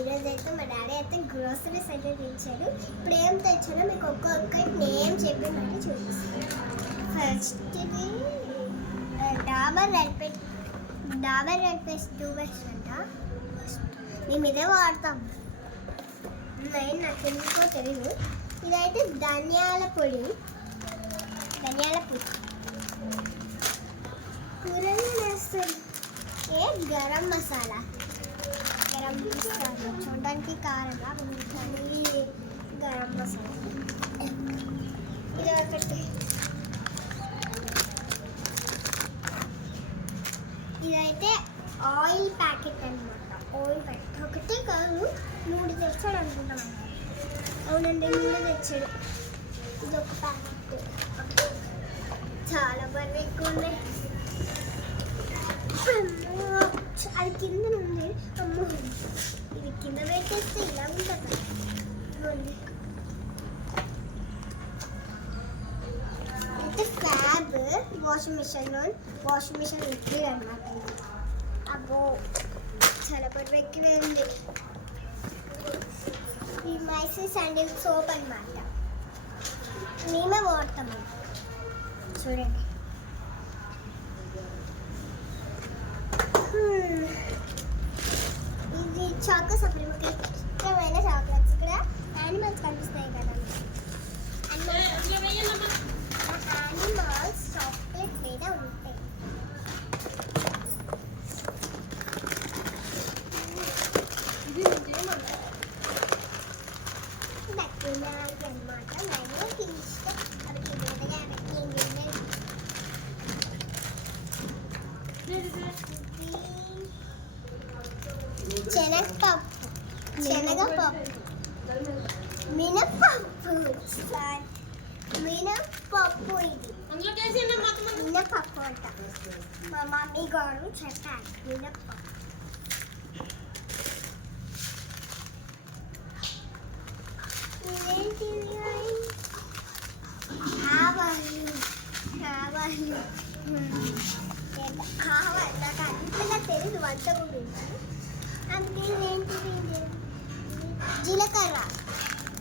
ఈరోజు అయితే మా డాడీ అయితే గ్రోసరీస్ అయితే తెచ్చాడు. ఇప్పుడు ఏం తెచ్చాడో మీకు ఒక్కొక్కటి నేమ్ చెప్పి మరి చూపిస్తాను. ఫస్ట్ ఇది డాబర్ రెడ్ పేస్ట్ 2 బెస్ట్ అంట. మేము ఇదే వాడతాం. నాకు ఎందుకో తెలియదు. ఇదైతే ధనియాల పొడి కూరలు వేస్తుంది. గరం మసాలా చూడడానికి కారంగా ఉంటుంది. గరం మసాలా ఇది ఒకటి. ఇదైతే ఆయిల్ ప్యాకెట్ అనమాట. ఆయిల్ ప్యాకెట్ ఒకటే కాదు 3 తెచ్చాడు అనుకుంటాం. అవునండి 3 తెచ్చాడు. ఇది ఒక ప్యాకెట్. చాలా బరువు ఎక్కువ ఉన్నాయి. అది కింద ఉంది. అమ్మో ఇది కింద పెట్టేస్తే ఇలా ఉంటుంది. అయితే ఫ్యాబ్ వాషింగ్ మిషన్ లిక్విడ్ అనమాట. అబ్బో చాలా బరువు ఎక్కువే ఉంది. ఈ మైసూర్ శాండిల్ సోప్ అనమాట. మేమే వాడతాము. చూడండి ఇది చాకో సప్రీమ్కి ఇష్టమైన చాక్లెట్స్. ఇక్కడ యానిమల్స్ కనిపిస్తాయి కదా. యానిమల్స్ చాక్లెట్ మీద ఉంటాయి. అనమాట నాకు ఇష్టం. శనగపప్పు మినపప్పు ఇది మినపప్పు అంట. మా మమ్మీ గారు చెప్పారు మినపప్పు. కావాలి నాకు అంతగా తెలియదు వంట గురించి. అందుకే ఏంటిది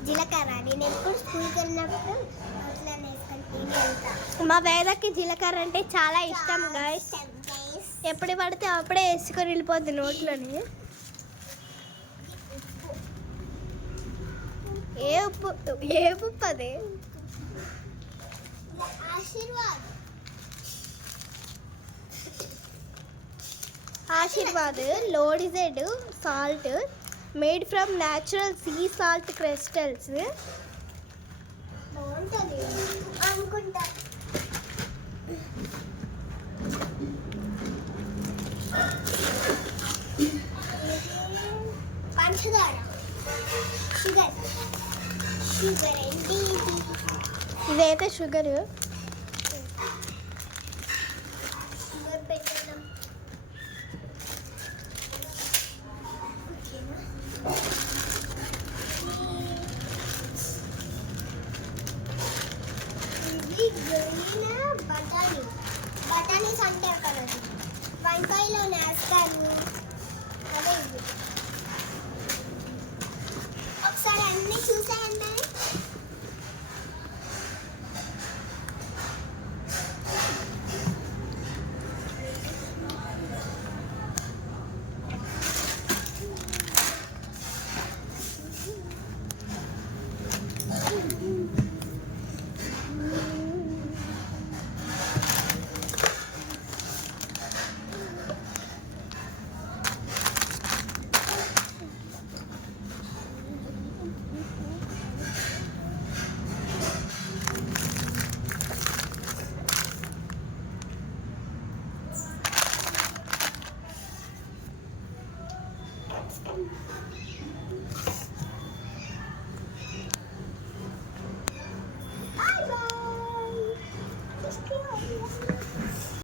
జీలకర్ర నేను ఎప్పుడు స్కూల్కి వెళ్ళినప్పుడు అట్లా వేసుకొని వెళ్తాను. మా వేదకి జీలకర్ర అంటే చాలా ఇష్టం గైస్. ఎప్పుడు పడితే అప్పుడే వేసుకొని వెళ్ళిపోద్ది నోట్లోని. ఏ ఉప్పు అది? Aashirvaad iodized salt made from natural sea salt crystals. బాగుంటుంది అనుకుంటా. పంచదార షుగర్ ఏంటి? ఇదైతే షుగర్. పెట్టడం ఇది గ్రీన్ బఠానీస్ అంటారు కదా. వంకాయలో నేస్తారు అదే. ఇది ఒకసారి అన్నీ చూసాయంటే